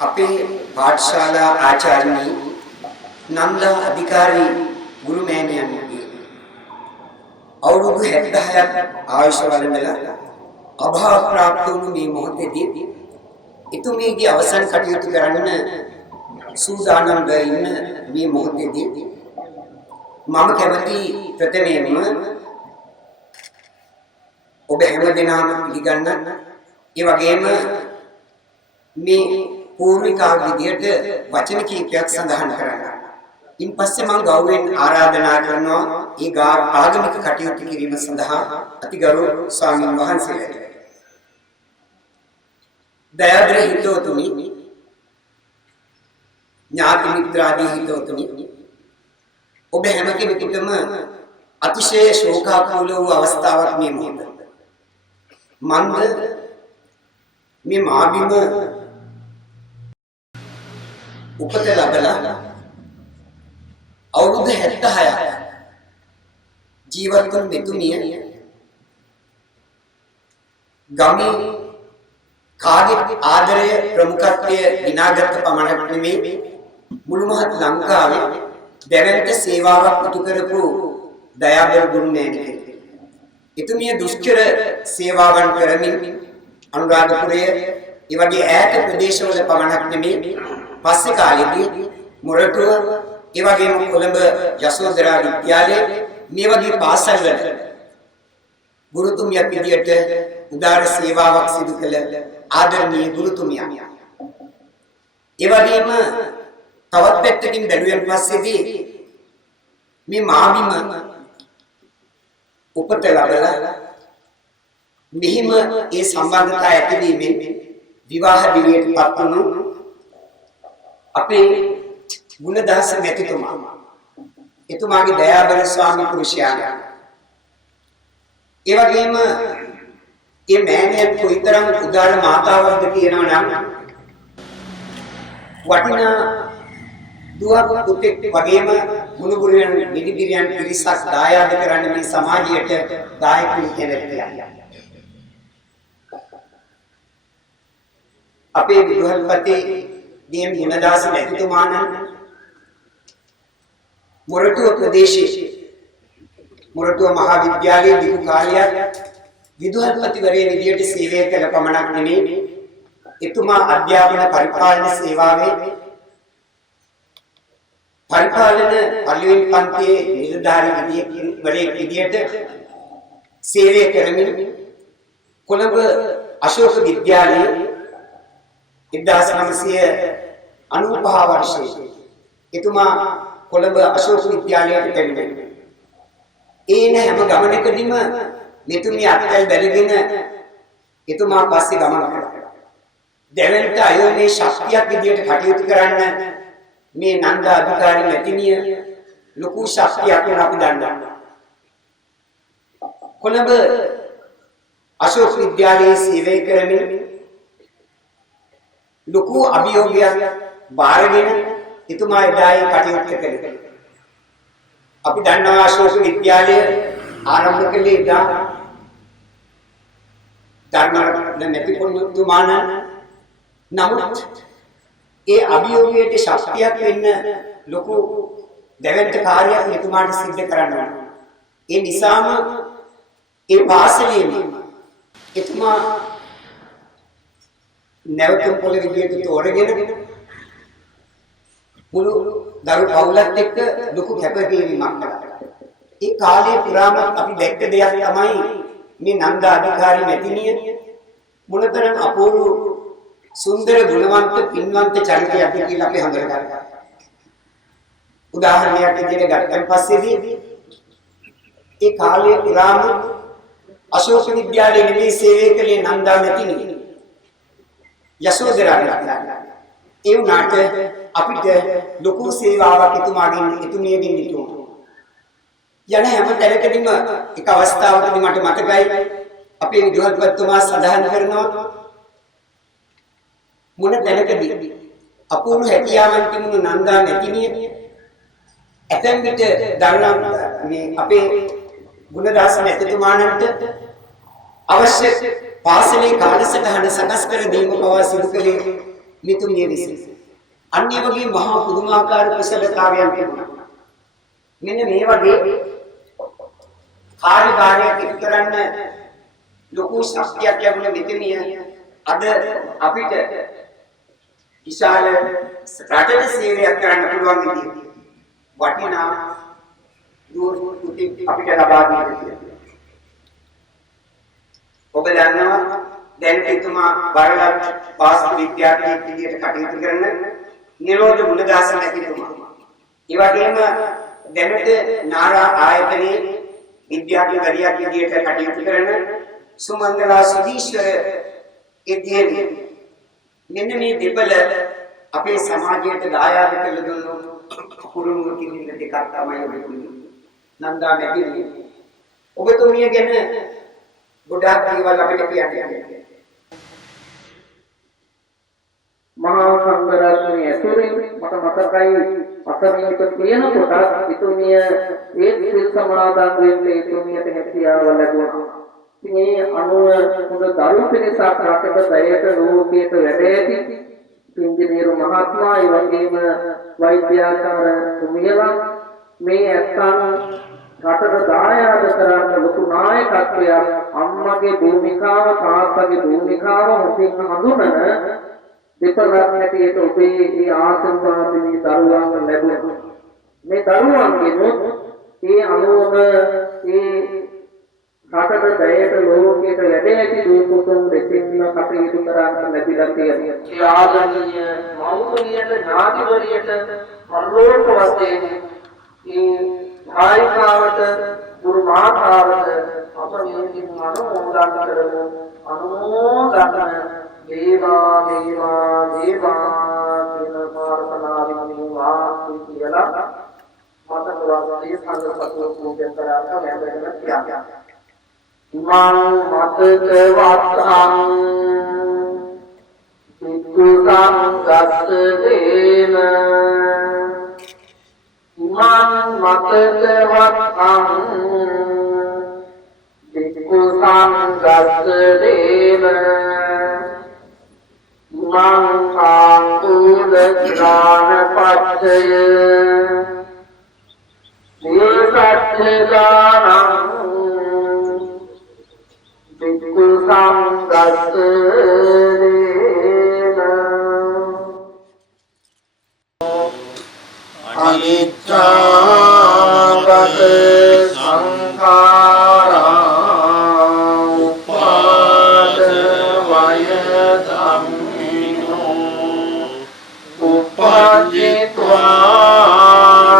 අපේ පාඨශාලා ආචාර්යනි නන්දා අධිකාරී ගුරු මෑණියන්ගේ අවුරුදු 76ක් ආයුෂ වළඳලා අභාව ප්‍රාප්ත වුණු මේ මොහොතේදී එතුමියගේ අවසන් කටයුතු කරන්න සූදානම් වෙන්න මේ මොහොතේදී මම කැමති ප්‍රථමයෙන්ම ඔබ හැමදෙනාම පිළිගන්න ඒ වගේම මේ පූර්විකා විදියට වචන කීපයක් සඳහන් කරන්න. ඉන්පස්සේ මම ගෞරවයෙන් ආරාධනා කරනවා ඒ ආගමික කටයුතු කිරීම සඳහා අතිගරු ස්වාමීන් වහන්සේලාට. දයාදර හිතවතුනි, ඥාති මිත්‍රාදී හිතවතුනි, ඔබ හැම කෙනෙකුටම අතිශය ශෝකාකුල වූ අවස්ථාවක් මේ මොහොත. මන්ද මේ මාබිම උපත ලැබලා අවුරුදු 76ක් ජීවත් වුණු මෙතුමිය ගමේ කාගේ ආදරය ප්‍රමුඛත්වය විනාගත පමණක් නෙමෙයි මුළු මහත් ලංකාවේ දැවැන්ත සේවාවක් පුතු කරපු දයාබර ගුරුමෑණියෙක්. එතුමිය දුෂ්කර සේවාවන් කරමින් අනුරාධපුරයේ ඒ වගේ ඈත ප්‍රදේශවල පමණක් නෙමෙයි පස්සේ කාලෙදී මොරටුව ඒ වගේම කොළඹ යශෝධරා විද්‍යාලයේ මේ වගේ පාසල්වල ගුරුතුමියක් විදියට උදාර සේවාවක් සිදු කළ ආදරණීය ගුරුතුමියක්. ඒ වගේම තවත් පැත්තකින් බැලුවෙන් පස්සේදී මේ මාබිම උපත ලැබලා මෙහිම ඒ සම්බන්ධතා ඇතිවීමෙන් විවාහ දිවියට පත් වුණු අපේ ගුණදාස මැතිතුමා, එතුමාගේ දයාබර ස්වාමි පුරුෂයා. ඒ වගේම මේ මෑණියන් කොයිතරම් උදාර මාතාවක්ද කියනවා නම් වටිනා දුවක් පුතෙක් වගේම ගුණගුරුයන් නිදිබිරියන් පිරිසක් දායාද කරන්න මේ සමාජයට දායකයන් කියලා. අපේ විදුහල්පති डी.एम. गुणदास මැතිතුමාණන් මොරටුව ප්‍රදේශයේ මොරටුව මහා විද්‍යාලයේ දීර්ඝ කාලයක් විදුහල්පතිවරයෙක් විදියට සේවය කළ පමණක් නෙමෙයි එතුමා අධ්‍යාපන පරිපාලන සේවාවේ පරිපාලන පළවෙනි පන්තියේ නිලධාරී විදියට සේවය කරමින් කොළඹ අශෝක විද්‍යාලයේ 1995 වර්ෂයේ එතුමා කොළඹ අශෝක විද්‍යාලයට පැමිණෙනවා. ඒන හැම ගමනකදීම මෙතුමිය අත්කල් බැලගෙන එතුමා පස්සේ ගමන කරා. දැවැන්ත අයෝමේ ශක්තියක් විදියට කටයුතු කරන්න මේ නන්දා අධිකාරී මැතිණිය ලොකු ශක්තියක් වෙන අපි දන්නවා. කොළඹ අශෝක විද්‍යාලයේ සේවය කරමින් ලොකු අභියෝගයක් බාරගෙන එතුමා එදායි කටයුතු කළේ. අපි දන්නවා අශෝක විද්‍යාලය ආරම්භ කළේ එදා ධර්මරත්න මැතිතුමාණන්. නමුත් ඒ අභියෝගයට ශක්තියක් වෙන්න ලොකු දැවැන්ත කාර්යයක් එතුමාට සිද්ධ කරන්න ඕන. ඒ නිසාම ඒ පාසලේම එතුමා නැවතුම් පොළ විදියට තෝරගෙන මුළු දරු පවුලත් එක්ක ලොකු කැපකිරීමක් කළා. ඒ කාලේ පුරාම අපි දැක්ක දෙයක් තමයි මේ නන්දා අධිකාරී මැතිණිය මොනතරම් අපූර්ව සුන්දර ගුණවන්ත පින්වන්ත චරිතයක් කියලා අපි හඳුනගන්නවා. උදාහරණයක් විදියට ගත්තන් පස්සේදී ඒ කාලේ පුරාම අශෝක විද්‍යාලයේ නිවි සේවය කළේ නන්දා මැතිණිය. යශෝධරා විද්‍යාලය. ඒ වුණාට අපිට ලොකු සේවාවක් එතුමියගෙන් ඉතුරු. යන හැම තැනකදීම එක අවස්ථාවකදී මට මතකයි අපේ විදුහල්පතිතුමා සඳහන් කරනවා මොන තැනකදී අපූර්ව හැකියාවන් තිබුණු නන්දා මැතිණිය ඇතැම් විට දන්නා මේ අපේ ගුණදාස මැතිතුමාණන්ට අවශ්‍ය පාසලේ කාලසටහන සකස් කර දීම පවා සිදු කළේ මිතුමිය විසින්. අන්න ඒ වගේ මහා පුදුමාකාර කුසලතාවයන් තිබුණා. මෙන්න මේ වගේ කාර්යභාරයක් ඉටු කරන්න ලොකු ශක්තියක් ලැබුණ මිතුමිය අද අපිට විශාල රටේ සේවයක් කරන්න පුළුවන් විදිහට වටිනා දුර්ගුටි අපිට ලබා දෙන්න. ඔබ දන්නවා දැන් එතුමා බරලත් වාස්තු විද්‍යාඥයෙක් විදිහට කටයුතු කරන නිරෝධ මුලදාස නැතිතුමා. ඒ වගේම දැනට නාරා ආයතනයේ විද්‍යාඥවරියක් විදිහට කටයුතු කරන සුමංගලා සුදීශ්වර එදිනේ මෙන්න මේ දෙබල අපේ සමාජයට දායාද කළ දුන්නු කුරුණු කිරිල්ල දෙකක් තමයි ඔබ දුන්නේ. නන්දා නැගිලි. ඔබතුමිය ගැන ගොඩාක් දේවල් අපිට කියන්නේ. මහා සංඝරත්නය ඇතුළේ මට මතකයි අසමීප කියන කොට ඉතුමිය ඒ සිල් සමාදන් වෙන්නේ ඉතුමියට හැකියාව ලැබුණා. ඉතින් මේ අනුව හොඳ දරු පිරිසක් රටට දයට රෝගීට වැඩ ඇති ඉංජිනේරු මහත්මයා ඒ වගේම වෛද්‍යාචාර්ය තුමියලා මේ ඇත්තන් රටට දායාද කරන්න ලොකු නායකත්වයක් අම්මගේ භූමිකාව තාත්තගේ භූමිකාව හොඳින් හඳුනන දෙපළක් හැටියට ඔබේ මේ ආශිර්වාදයේ දරුවන් ලැබුණා. මේ දරුවන්ගෙනුත් මේ අනුවම මේ රටට දයට ලෝකයට වැඩ ඇති දුපුතුන් දෙසින්ම කටයුතු කරන්න ලැබිලා තියෙනවා. ඒ ආදරණීය මෞර්යයට ඥාතිවරියට පරලෝක වශයෙන් මේ ආයිකාවට ගුරු මාතාවට අප මේකින් අනුමෝදන් කරමු. අනුමෝදන් දේවා දේවා දේවා කියන ප්‍රාර්ථනාවෙන් මේවා කියලා මතකවත් ඒ සංඝ සතුව පූජා කරාට වැඳගෙන කියනවා. මං මතකවත්ං සිතු සංගස්සදේන මං මතකවත්ං සිතු සංගස්සදේන මං කාංකුල ඥාන පච්චය නිසත්ථදානං සිතු සංගස්සදේන අනිච්ඡාගත සංඛාරා උපාද වය ධම්මිනෝ උපාදිත්වා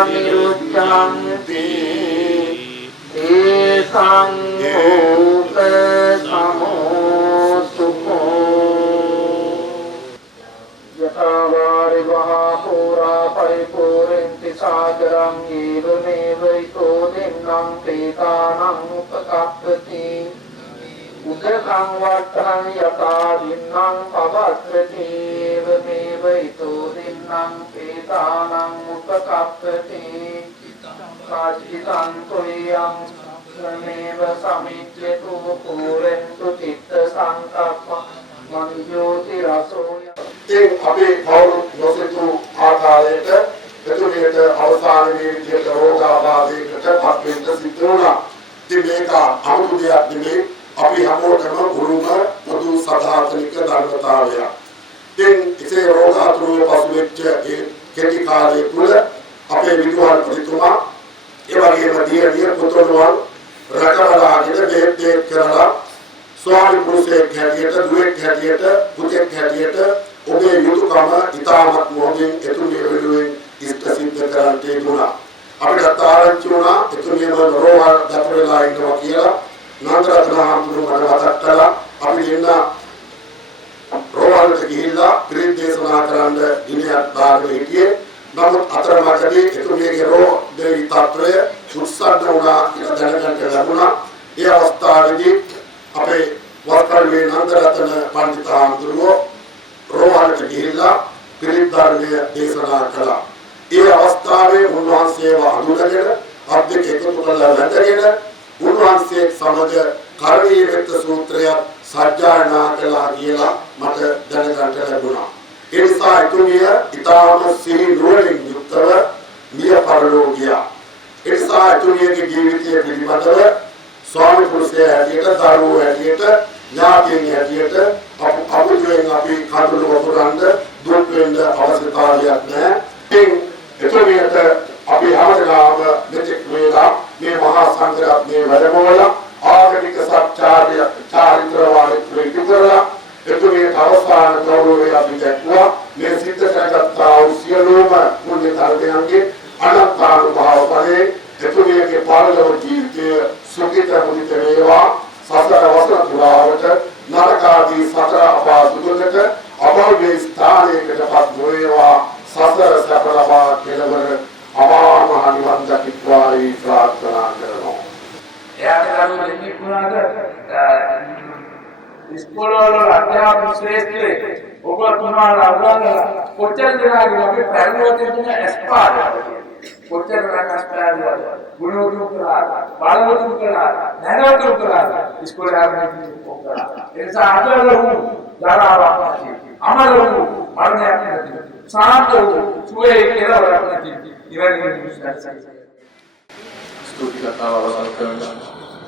නිරුච්ඡන්ති ඒසං ඕක सागरं एवमेव इतोदिन्नं प्रेतानां उपकाप्यति उदकं वट्टं यथा दिन्नं पवत्रति एवमेव इतोदिन्नं प्रेतानां उपकाप्यति काचितं तुयं स्वमेव समिज्यतु पूरन्तु चित्तसङ्कल्पं मञ्ज्योतिरसोय अभी और नोसितु आधारेत එතුමියට අවසානයේ විදියට රෝගාබාධයකට පත්වෙන්න සිද්ධ වුණා. ඉතින් මේක අමුතු දෙයක් නෙමෙයි. අපි හැමෝටම ගුරුම පොදු සදාතනික ධර්මතාවයක්. ඉතින් ඉසේ රෝගාතුරව පසු වෙච්ච ඒ කෙටි කාලය තුළ අපේ විදුහල්පතිතුමා ඒ වගේම දියණිය පුතුණුවන් රැකවලාගෙන බෙහෙත් කරලා ස්වාමි පුරුෂයෙක් හැටියට දුවෙක් හැටියට පුතෙක් හැටියට ඔබේ යුතුයකම ඉතාමත් මොහොතින් එතුමිය වෙනුවෙන් ඉෂ්ට සිද්ධ කරන්නට තිබුණා. අපිට ආරංචි වුණා එතුමියම රෝහල් ගත වෙලා ඉන්නවා කියලා. නන්දරත්න හාමුදුරුවෝ මට මතක් කළා අපි දෙන්න රෝහලට ගිහිල්ලා පිරිත් දේශනා කරන්න ඉනියක් දාගෙන හිටියේ. නමුත් අතරමැදදී එතුමියගේ රෝගී තත්ත්වය සුස්සන්න වුණා කියලා දැනගන්න ලැබුණා. ඒ අවස්ථාවේදී අපේ වර්තමානයේ නන්දරත්න පඬිත් හාමුදුරුවෝ රෝහලට ගිහිල්ලා පිරිත් ධර්මය දේශනා කළා. ඒ අවස්ථාවේ උන්වහන්සේව අඳුනගෙන අධ්‍යක්ෂ එකතු කරලා වැඳගෙන උන්වහන්සේ සමග කරණීය මෙත්ත සූත්‍රය සජ්ජායනා කළා කියලා මට දැනගන්න ලැබුණා. ඒ නිසා එතුමිය ඊටාම සිහි නුවණින් යුක්තව මිය පරලෝ ගියා. ඒ නිසා එතුමියගේ ජීවිතය පිළිබඳව ස්වාමි පුරුෂයා හැටියට, දරුවෝ හැටියට, ඥාතීන් හැටියට අපුතුෙන් අපි කටළු වපුරන්න දුක් වෙන්න අවශ්‍යතාවයක් නැහැ. එතුමියට අපි හැමදාම මෙතෙක් වේලා මේ මහා සංඝරත්නයේ වැඩමවලා ආගමික සත්‍යාර්ය චාරිත්‍ර වාරිත්‍රය පිටරලා එතුමියට අවසාන ගෞරවය අපි දැක්වුවා. මේ සිද්ධ කරගත්තා වූ සියලුම පුණ්‍ය ධර්මයන්ගේ අනන්තානුභාව ඵලයේ එතුමියගේ පාරලෝක ජීවිතය සුඛිත මුදිත වේවා. සතර වසන පුරාවට නරකාදී සතර අපාය දුකට අභව්‍ය ස්ථානයකටපත් නොවේවා. සතර සැප ලබා කෙලවර අමා මහ නිවන් දකිත්වායි ප්‍රාර්ථනා කරනවා. එයාට කරුණු දෙන්නේ පුරාද ඉස්කෝලවල අධ්‍යාපන ශ්‍රේෂ්ඨලේ ඔබ තුමාලා උගන්වලා කොච්චර දෙනාගේ අපි පැරණිවතේ තුන එස්පාද කොච්චර රැකස්පාද ගුණෝතුම් කරා බලවතුම් කරා නැනවතුම් කරා ඉස්කෝලේ ආරම්භ කරා ඒ නිසා අදලු දාරාවක් නැති අමලු මරණයක් නැති සාන්තෝ සුවේ කෙලවරක් නැති ඉවැනි මිනිස්සුන්ට ස්තුති කතාව අවසන් කරනවා.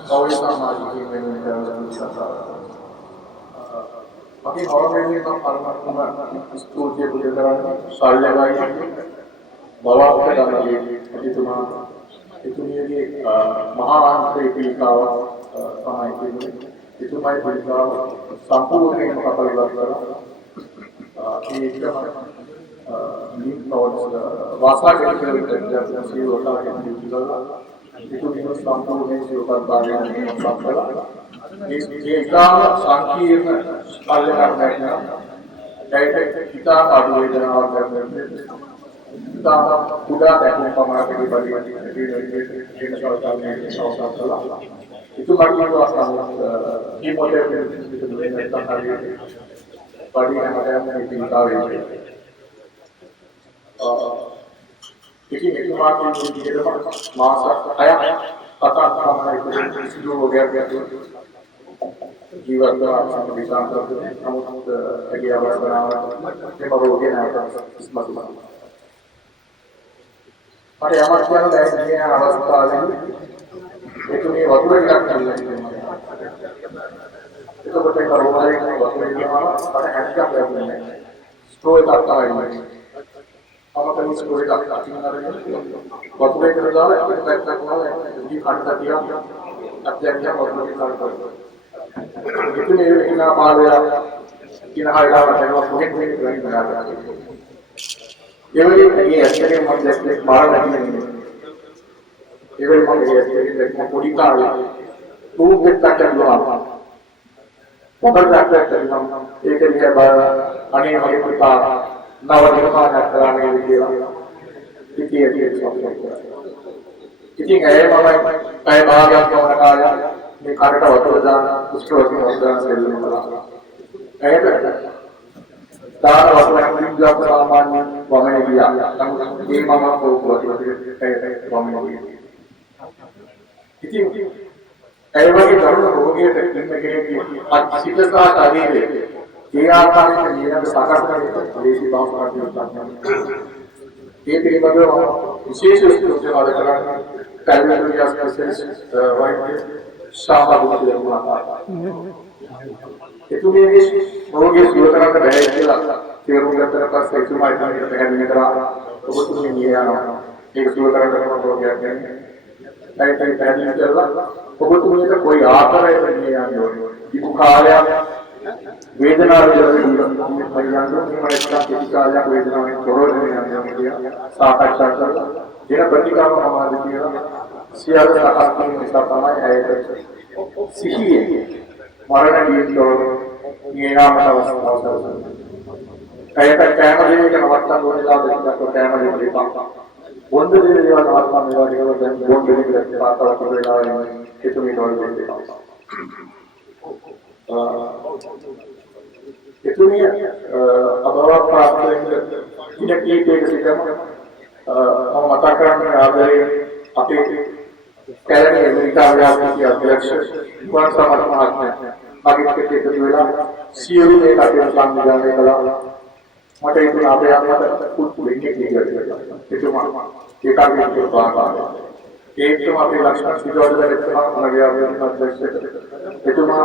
කවුරු සමාජිකයන් වෙනුවෙන් කරන කතාව. අපි හවුරුවෙන් පරමත්ම ස්තුතිය පුදු කරන්නේ ශාල්‍යගායී බවාප්ත ගමගේ එතුමා එතුමියගේ මහා ආන්තරික පිළිකාව තමයි කියන්නේ. එතුමායි පිළිකාව සම්පූර්ණයෙන්ම කපලා ඉවත් කරලා ඒකම නිම්නෝඩ්ස් වාසාගෙන කියලා සියෝතාවගෙන ඉඳලා ඉතුරු සම්පූර්ණ සියෝතාව බාරගෙන සම්පලා මේ ඒකාම සංකීර්ණ පල්ලයක් නැහැ. ඒකට හිතා අඩු වේදනාවක් ගන්න ඉතාම කුඩා දැක්ම පමණක් පිළිබඳව ඒක සෝතාවන්නේ සෝතාවලා ඉතුමාගේ වාස්තව කීමෝතෙරපි පිළිබඳව තමයි පරිණාමය හැමදාම පිළිකාවේ ඉතින් එතුමාගේ ජීවිතේම මාස 6ක් කතා කරන සිදුව වගේක් ජීවත් වෙන සම්පූර්ණ නමුත් ඇගේ අවස්ථාව මේ රෝගේ නැවත ඉස්මතු වෙනවා. හරි යමක් කියන දැන් මේ අවස්ථාවේ එතුමේ වතුර ටිකක් ගන්නවා. එතකොට ඒක රෝගයෙන් වතුර කියනවා අපට හැකියාවක් ලැබෙන්නේ නැහැ. ස්ට්‍රෝ එකක් තමයි. අමතන ස්ට්‍රෝ එකක් අතින් වතුරේ කරලා දාලා ඒක පැත්තක් වල ඉති කඩට තියලා අධ්‍යයනය වතුරේ කරලා ඉතින් ඉනා පාරේ කින හරියට යනවා කොහෙද මේ කරන්නේ. ඒවලේ මේ ඇස්තරේ මම දැක්කේ මාර නැතිනේ. ඒවලේ මම ඇස්තරේ දැක්ක පොඩි කාලේ ඌගෙත් කටනවා. මොකද දැක්කම ඒක දිහා අනේ මගේ පුතා නව නිර්මාණයක් කරන්නේ කියලා. ඉතින් ඒ මම පැය භාගයක් වුණ කාලේ මේ කාර්යයට වතුර දාන කුෂ්ඨවතුන් වන්දනා සෙල්ලම් කළා. ඒකට දාන වතුර පිළිගත් සාමාන්‍ය වමනේ ගියා. නමුත් මේ මම පොකුවට වමනේ ගියා. ඉතින් ඒ වගේ දරුණු රෝගයකට ඉන්න කෙනෙක් සිතසහ ශරීරයේ ඒ ආකාරයට නියම සකස් කරගෙන දේශී භාෂාවට ගන්නවා. ඒ පිළිබඳව විශේෂ උත්සාහ කරනවා. කල්පනාලියස් ප්‍රොසෙස් වයින් සාහබුත් වෙනවා. එතුමියගේ රෝගී සුවකරන්න බැහැ කියලා තේරුම් ගත්තට පස්සේ එතුමා ඉතින් පැහැදිලි කරා ඔබතුමිය නිය යනවා. ඒක සුව කරන්න කරන රෝගයක් නෙමෙයි. ඒකයි පැහැදිලි කරලා ඔබතුමියට કોઈ ආකාරයකට නිය යන්න ඕනේ. දීපු කාලයක් වේදනාව විඳින්න කාලයක් වේදනාවෙන් තොරව යනවා සාකච්ඡා කරලා දෙන ප්‍රතිකාර සමාධි කියලා සියල්ල සකස් කිරීම නිසා තමයි ඇයට සිහියේ මරණ දීතෝ නියාමන අවස්ථාව. ඇයට කැමරේ එක නවත්තන්න ඕනෙලා දෙන්නත් කැමරේ දෙපා. බොන්ද දෙන දේවල් නවත්තන්න මේවා දේවල් දැන් බොන්ද දෙක පාතල කරලා ඒක මේ නෝල් දෙන්න. එතුමිය අභව ප්‍රාප්තයෙන් ඉඩ කීපයක සිටම මතක් කරන්නේ ආදරේ අපේ කැලණි ඇමරිකාවේ අධ්‍යක්ෂ ඉක්මන් සමත් මහත්මයා මගේ එකතු වෙලා සියලු මේ කටයුතු සංවිධානය කළා. මට ඒක අපේ අම්මට පුතු දෙන්නේ කියලා. එතුමා ඒකාග්‍රව පානවා. ඒකම අපේ ලක්ෂණ සිදුවද දෙකම මගේ අපේ එතුමා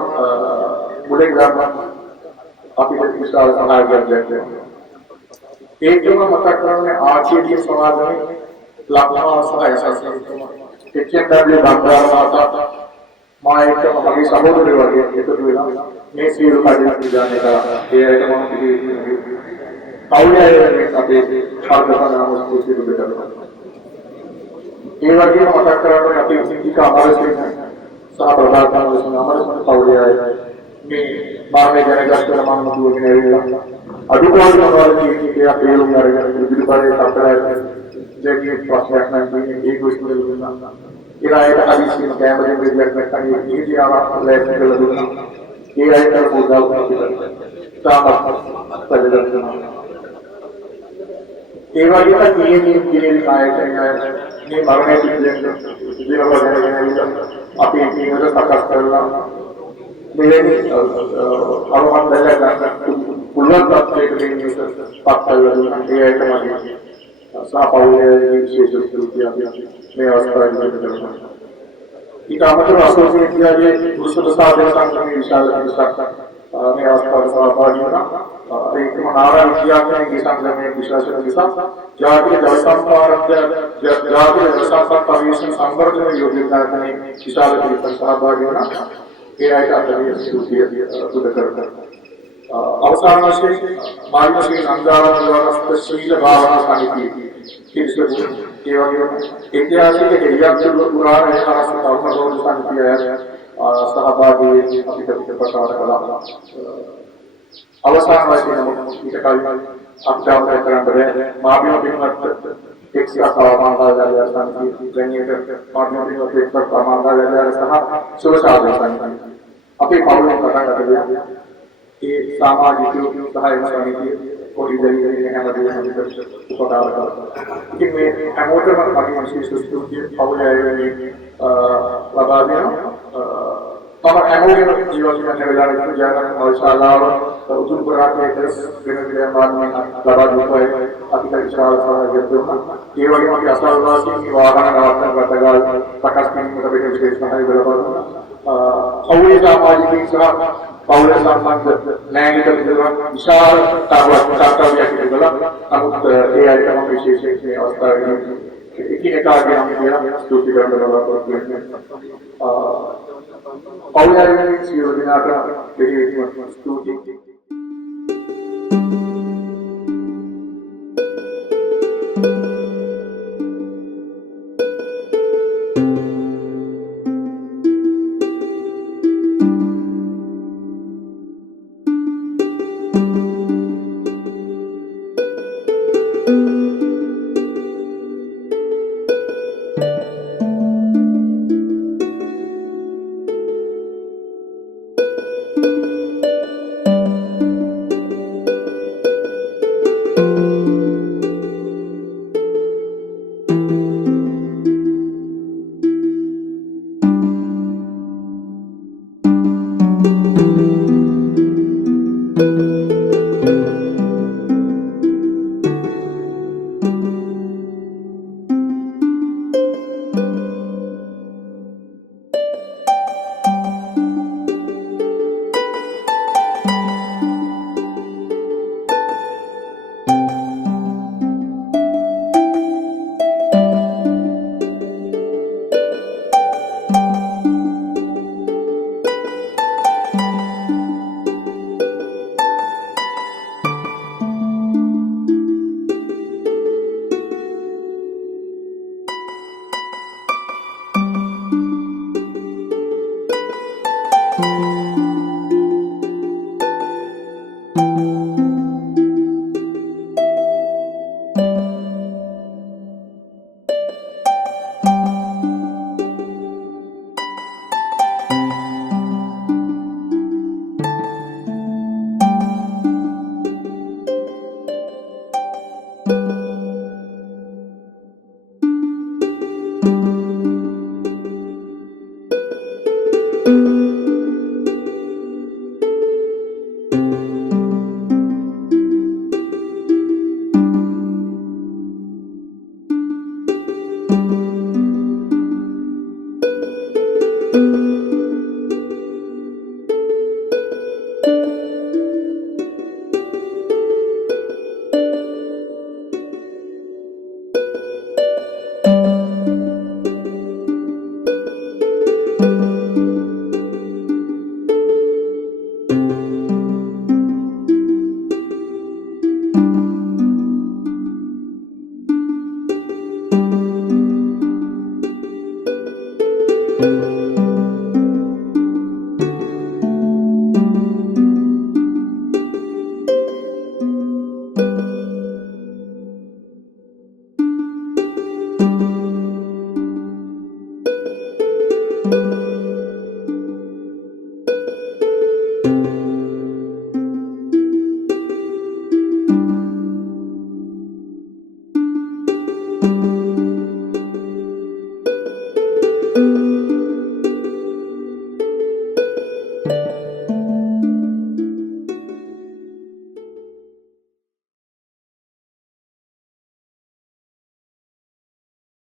මුලින් ගන්න අපිට විශාල සහායයක් දෙනවා. ඒකම මතක් කරන්නේ ආචාර්ය සමාජයේ ලක්ෂණ සහ යසස්තුමා. HMW බංගාර මාතා මායකම මගේ සහෝදරයෝ වගේ එකතු වෙලා මේ සියලු කටයුතු විධානය කරා. ඒ අයට මම පිළිගන්නේ කවුරුහරි අපේ කාර්යකරන ස්තුතිය දෙන්නවා. ඒ වගේම මතක් කරගන්න අපේ සිද්ධික අමරසිංහ සහ ප්‍රධාන වශයෙන් අමරසිංහ කවුරුහරි මේ මාර්ගය දැනගත්තම මම දුවගෙන ඇවිල්ලා අදුපාඩු මොනවද කියලා තේරුම් අරගෙන ඉදිරිපරේ අතරයි දෙකේ ප්‍රශ්නයක් නැහැ ඒක විශ්ලේෂණය කරනවා. ඉරායට අදිස්සින කැමරේ පිළිවෙලක් නැත්නම් ඉන්දියාවක් ලැබෙන්න කියලා දුන්නා. ඒ අයට පොඩ්ඩක් අපිට තාමත් පරිදර්ශන. ඒ වගේම මේ ආයතනය මේ මරණය පිළිබඳව ඉදිරියට අපි මේකට සකස් කරලා මෙලෙනි අවමන් දැල්ලා පුළුවන් තත්ත්වයකට මේක පත්වල දුන්නා. ඒ අයට මගේ සහපෞලයේ විශේෂ ස්තුතිය මේ අවස්ථාවේ කරනවා. ඊට අමතරව අසෝසියේට්ගේ පුරුෂ සාධන සංගමයේ විශාල පිරිසක් මේ අවස්ථාවට සහභාගී වුණා. ඒකම නාරායන විද්‍යාඥයන්ගේ සංගමයේ විශේෂ නිසා ජාතික ජල සම්පාදක ජාතික ජල සම්පත් පරිශ්‍රම සම්වර්ධන යෝජනාවේ විශාල පිරිසක් සහභාගී වුණා. ඒ අයට අතරිය ස්තුතිය පුද කරනවා. අවසාන වශයෙන් මාර්ගශීල අන්දාරවල ශ්‍රීල භාවනා සමිතිය කිසිදු ඒ වගේම ඓතිහාසික හෙළියක් පුරාණ ඒකාසක අවබෝධ සමිතිය සහභාගී අපිට ප්‍රකාශ කළා. අවසාන වශයෙන් ඊට කලින් අප්‍රාප්ත කරන්නේ මාබිය පින්වත් එක්සිය සමාජාලය සමිතිය ගණ්‍යක මාබිය පින්වත් එක්ක සමාජාලය සහ සුවසාධන සමිතිය අපේ පවුලේ කතා කරලා ඒ සමාජික සහාය සමිතිය පොඩි දෙයක් හැමදේම උපකාර කරනවා. ඉතින් මේ හැමෝටම මගේ විශේෂ ස්තුතිය පවුලේ අයගේ ලබා දෙනවා. තම හැමෝගෙම ජීවිතය වෙලාවට ජාතක අවශාලාව උතුම් ප්‍රාර්ථනාවේ වෙන මාර්ගයෙන් ලබා දුන්නා. අපිට විශාල සහායයක් දුන්නා. ඒ වගේම අපි අසල්වාසීන් වාහන නවත්තන ගතගාල් සකස් කිරීමට අපිට විශේෂ සහාය ලබා දුන්නා. පවුලේ සමාජිකයින් සහ පවුලේ සම්බන්ධ ලැංගික විද්‍යාව විශාල තාවකාලික ඉඳලා අමුත් ඒ අයටම විශේෂයෙන් මේ අවස්ථාවේ එකිනෙකාගේ නම් කියලා ස්තුති කරන්න බලාපොරොත්තු වෙනවා. පවුලේ සියලු දෙනාට දෙවියන් ස්තුති